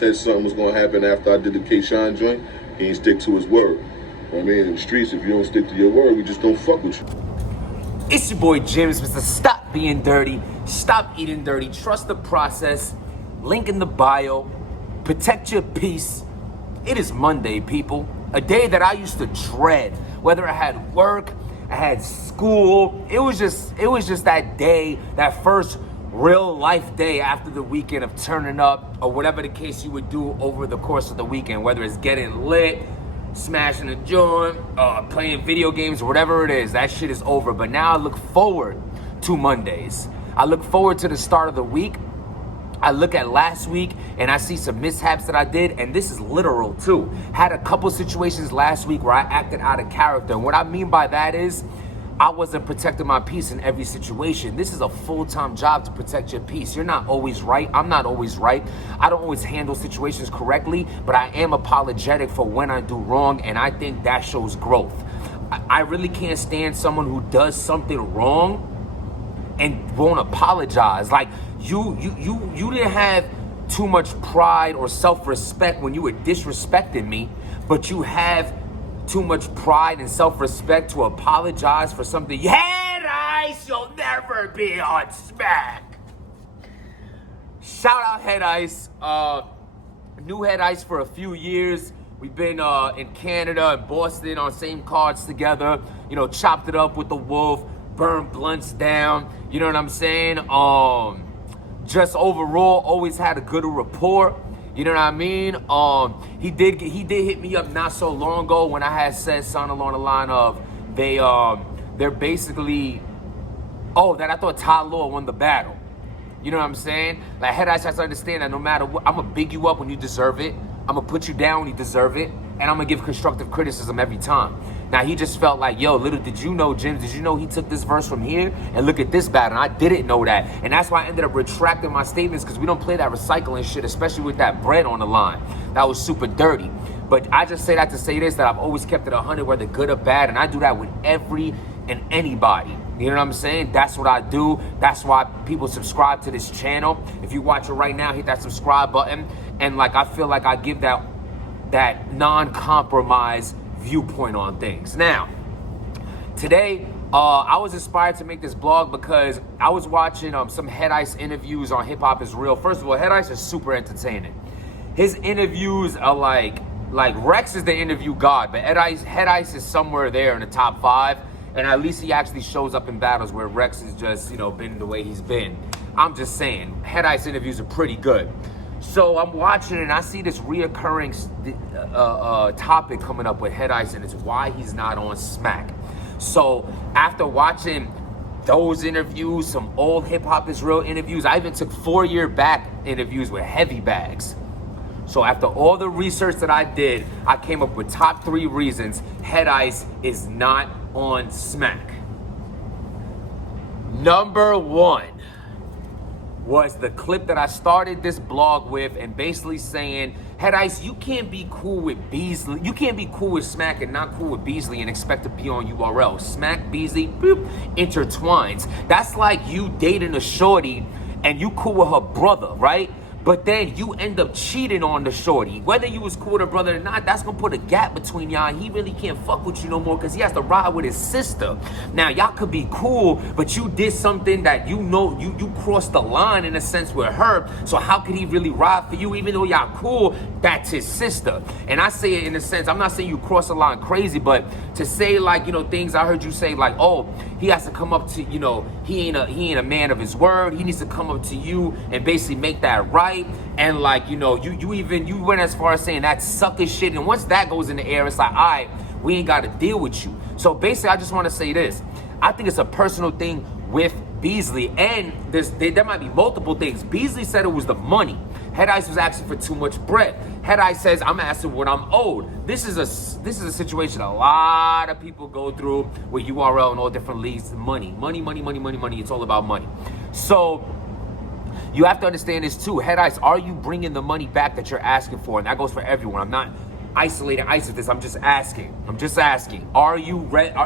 said something was gonna happen after I did the K-Shine joint. He ain't stick to his word. You know what I mean? In the streets, if you don't stick to your word, we just don't fuck with you. It's your boy Jims, Mr. Stop Being Dirty, Stop Eating Dirty, Trust the Process, link in the bio, protect your peace. It is Monday, people. A day that I used to dread, whether I had work, I had school. It was just that day, that first real life day after the weekend of turning up, or whatever the case you would do over the course of the weekend, whether it's getting lit, smashing a joint, playing video games, or whatever it is. That shit is over. But now I look forward to Mondays. I look forward to the start of the week. I look at last week and I see some mishaps that I did, and this is literal too. Had a couple situations last week where I acted out of character. And what I mean by that is I wasn't protecting my peace in every situation. This is a full-time job to protect your peace. You're not always right. I'm not always right. I don't always handle situations correctly, but I am apologetic for when I do wrong, and I think that shows growth. I really can't stand someone who does something wrong and won't apologize. Like you didn't have too much pride or self-respect when you were disrespecting me, but you have too much pride and self-respect to apologize for something. Head Ice, you'll never be on Smack. Shout out Head Ice. Knew Head Ice for a few years. We've been in Canada and Boston on same cards together. You know, chopped it up with the Wolf, burned blunts down. You know what I'm saying? Just overall, always had a good rapport. You know what I mean? He did hit me up not so long ago when I had said something along the line of they're basically, that I thought Ty Law won the battle. You know what I'm saying? Like, Head Ice has to understand that no matter what, I'm gonna big you up when you deserve it. I'm gonna put you down when you deserve it, and I'm gonna give constructive criticism every time. Now, he just felt like, yo, little did you know, Jim, did you know he took this verse from here and look at this battle? And I didn't know that. And that's why I ended up retracting my statements, because we don't play that recycling shit, especially with that bread on the line. That was super dirty. But I just say that to say this, that I've always kept it 100, whether good or bad, and I do that with every and anybody. You know what I'm saying? That's what I do. That's why people subscribe to this channel. If you watch it right now, hit that subscribe button. And like, I feel like I give that non-compromise viewpoint on things. Now, today, I was inspired to make this blog because I was watching some Head Ice interviews on Hip Hop Is Real. First of all, Head Ice is super entertaining. His interviews are like Rex is the interview god, but Head Ice is somewhere there in the top 5. And at least he actually shows up in battles where Rex is just, been the way he's been. I'm just saying, Head Ice interviews are pretty good. So I'm watching and I see this reoccurring topic coming up with Head Ice, and it's why he's not on Smack. So after watching those interviews, some old Hip Hop Is Real interviews, I even took 4-year back interviews with Heavy Bags. So after all the research that I did, I came up with top 3 reasons Head Ice is not on Smack. Number 1 was the clip that I started this blog with, and basically saying, Head Ice, you can't be cool with Beasley. You can't be cool with Smack and not cool with Beasley and expect to be on URL. Smack, Beasley, boop, intertwines. That's like you dating a shorty and you cool with her brother, right? But then you end up cheating on the shorty. Whether you was cool with her brother or not, that's gonna put a gap between y'all, and he really can't fuck with you no more because he has to ride with his sister. Now, y'all could be cool, but you did something that you crossed the line in a sense with her, so how could he really ride for you? Even though y'all cool, that's his sister. And I say it in a sense, I'm not saying you cross the line crazy, but to say like, things I heard you say like, oh, he has to come up to, he ain't a man of his word. He needs to come up to you and basically make that right. And like, you went as far as saying that sucker shit. And once that goes in the air, it's like, all right, we ain't got to deal with you. So basically, I just want to say this. I think it's a personal thing with Beasley, and there might be multiple things. Beasley said it was the money. Head Ice was asking for too much bread. Head Ice says, I'm asking what I'm owed. This is a situation a lot of people go through with URL and all different leagues. Money. It's all about money. So you have to understand this too. Head Ice, are you bringing the money back that you're asking for? And that goes for everyone. I'm not isolating Ice with this. I'm just asking.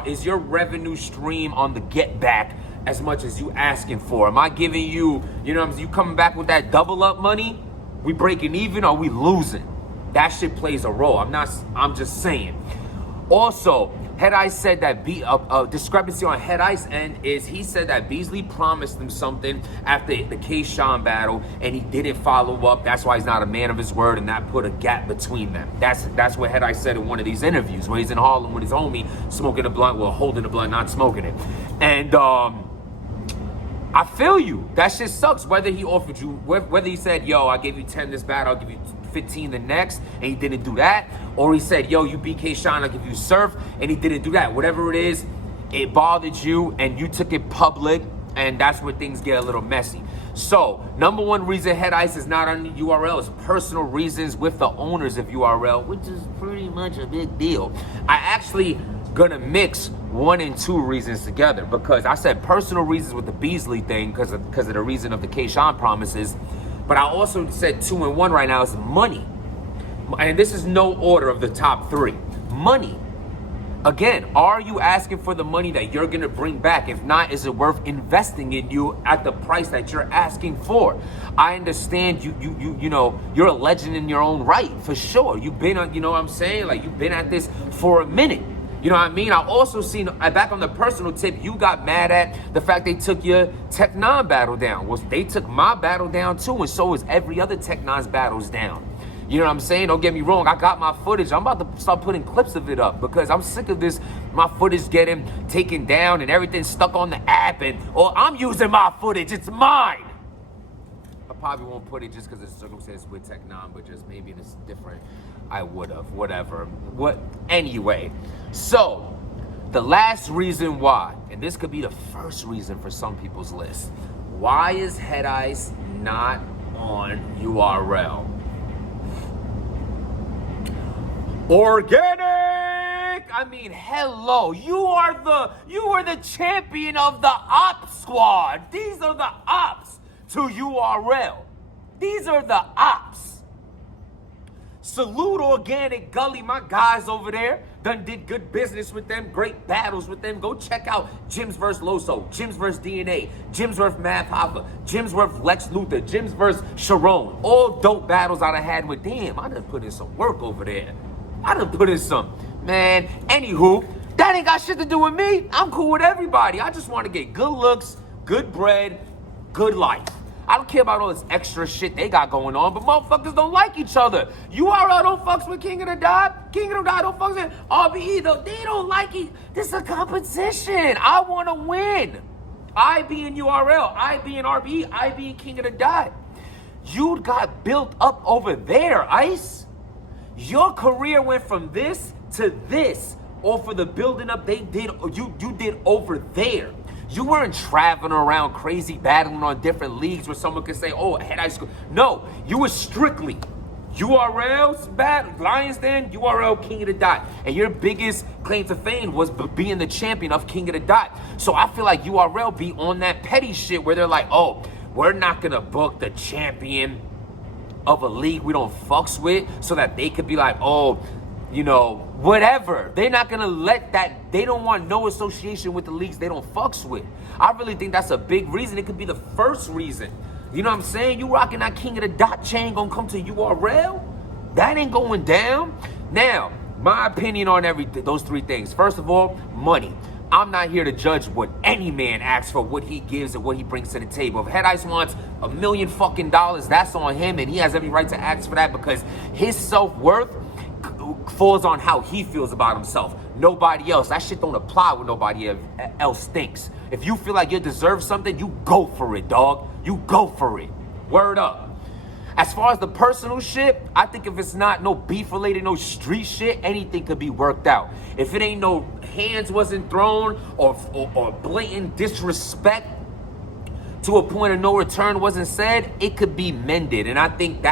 Is your revenue stream on the get back as much as you asking for? Am I giving you, you coming back with that double up money? We breaking even or we losing? That shit plays a role. I'm just saying. Also, Head Ice said that discrepancy on Head Ice end is he said that Beasley promised him something after the K-Shine battle and he didn't follow up. That's why he's not a man of his word, and that put a gap between them. That's what Head Ice said in one of these interviews where he's in Harlem with his homie smoking a blunt, well, holding a blunt, not smoking it. And I feel you. That shit sucks. Whether he offered you, whether he said, yo, I gave you 10 this battle, I'll give you 15 the next, and he didn't do that, or he said, yo, you beat K-Shine, I'll give you Surf, and he didn't do that. Whatever it is, it bothered you, and you took it public, and that's where things get a little messy. So, number one reason Head Ice is not on URL is personal reasons with the owners of URL, which is pretty much a big deal. I actually gonna mix 1 and 2 reasons together because I said personal reasons with the Beasley thing because of the reason of the K-Shine promises, but I also said 2 and 1 right now is money. And this is no order of the top 3. Money. Again, are you asking for the money that you're gonna bring back? If not, is it worth investing in you at the price that you're asking for? I understand you know, you're a legend in your own right, for sure. You've been on, you know what I'm saying? Like, you've been at this for a minute. You know what I mean? I also seen, back on the personal tip, you got mad at the fact they took your Tech 9 battle down. Well, they took my battle down too, and so is every other Tech 9's battles down. You know what I'm saying? Don't get me wrong, I got my footage. I'm about to start putting clips of it up because I'm sick of this, my footage getting taken down and everything stuck on the app, or I'm using my footage, it's mine. I probably won't put it just because it's circumstance with Tech 9, but just maybe it's different. I would have, whatever. Anyway, so the last reason why, and this could be the first reason for some people's list, why is Head Ice not on URL? Organic! I mean, hello, you are the champion of the Ops squad. These are the Ops to URL. These are the Ops. Salute Organic Gully, my guys over there. Done did good business with them, great battles with them. Go check out Jims vs. Loso, Jims vs. DNA, Jims vs. Math Hoffa, Jims vs. Lex Luthor, Jims vs. Sharon. All dope battles I done had with them. I done put in some work over there. I done put in some. Man, anywho, that ain't got shit to do with me. I'm cool with everybody. I just want to get good looks, good bread, good life. I don't care about all this extra shit they got going on, but motherfuckers don't like each other. URL don't fucks with King of the Dot. King of the Dot don't fucks with RBE, though. They don't like it. This is a competition. I want to win. I be in URL. I be in RBE. I be in King of the Dot. You got built up over there, Ice. Your career went from this to this, or for the building up they did, you did over there. You weren't traveling around crazy battling on different leagues where someone could say, oh, Head Ice. No, you were strictly URL's Lions Den, URL King of the Dot. And your biggest claim to fame was being the champion of King of the Dot. So I feel like URL be on that petty shit where they're like, oh, we're not gonna book the champion of a league we don't fucks with so that they could be like, oh, you know, whatever. They're not gonna let that, they don't want no association with the leagues they don't fucks with. I really think that's a big reason. It could be the first reason. You know what I'm saying? You rocking that King of the Dot chain gonna come to URL? That ain't going down. Now, my opinion on those 3 things. First of all, money. I'm not here to judge what any man asks for, what he gives and what he brings to the table. If Head Ice wants $1 million fucking dollars, that's on him, and he has every right to ask for that because his self-worth falls on how he feels about himself. Nobody else. That shit don't apply when nobody else thinks. If you feel like you deserve something, you go for it, dog. You go for it. Word up. As far as the personal shit, I think if it's not no beef related, no street shit, anything could be worked out. If it ain't no hands wasn't thrown or blatant disrespect to a point of no return wasn't said, it could be mended. And I think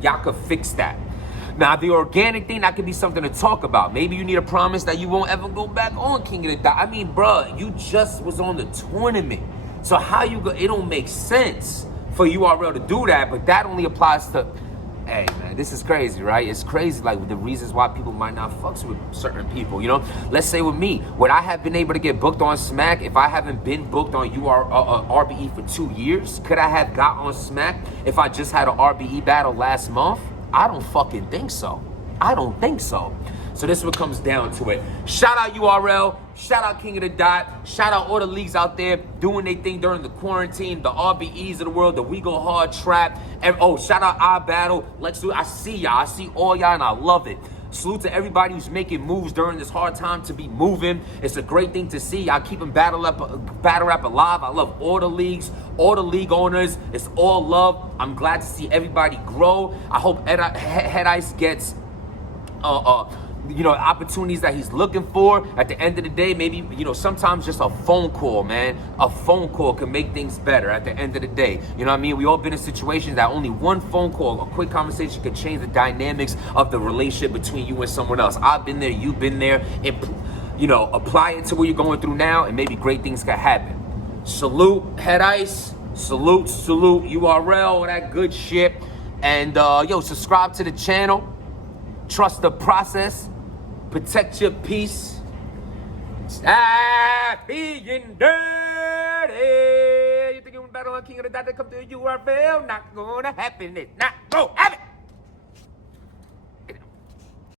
y'all could fix that. Now, the organic thing, that could be something to talk about. Maybe you need a promise that you won't ever go back on King of the Dot. I mean, bruh, you just was on the tournament. So how you go, it don't make sense for URL to do that, but that only applies to Hey man, this is crazy, right? It's crazy, like the reasons why people might not fucks with certain people, you know? Let's say with me, would I have been able to get booked on Smack if I haven't been booked on RBE for 2 years? Could I have got on Smack if I just had an RBE battle last month? I don't fucking think so. I don't think so. So this is what comes down to it. Shout out URL, shout out King of the Dot, shout out all the leagues out there doing their thing during the quarantine, the RBEs of the world, the We Go Hard Trap, and shout out iBattle, Lex Luthor. I see y'all, I see all y'all, and I love it. Salute to everybody who's making moves during this hard time to be moving. It's a great thing to see. Y'all keeping battle rap alive. I love all the leagues, all the league owners. It's all love. I'm glad to see everybody grow. I hope Head Ice gets opportunities that he's looking for. At the end of the day, maybe, sometimes just a phone call, man. A phone call can make things better at the end of the day. You know what I mean? We all been in situations that only one phone call, a quick conversation could change the dynamics of the relationship between you and someone else. I've been there, you've been there. Apply it to what you're going through now, and maybe great things can happen. Salute, Head Ice. Salute, URL, all that good shit. And, subscribe to the channel. Trust the process. Protect your peace. Stop being dirty. You think you want to battle on King of the Dot? They come to the URL. Not gonna happen. It's not gonna happen.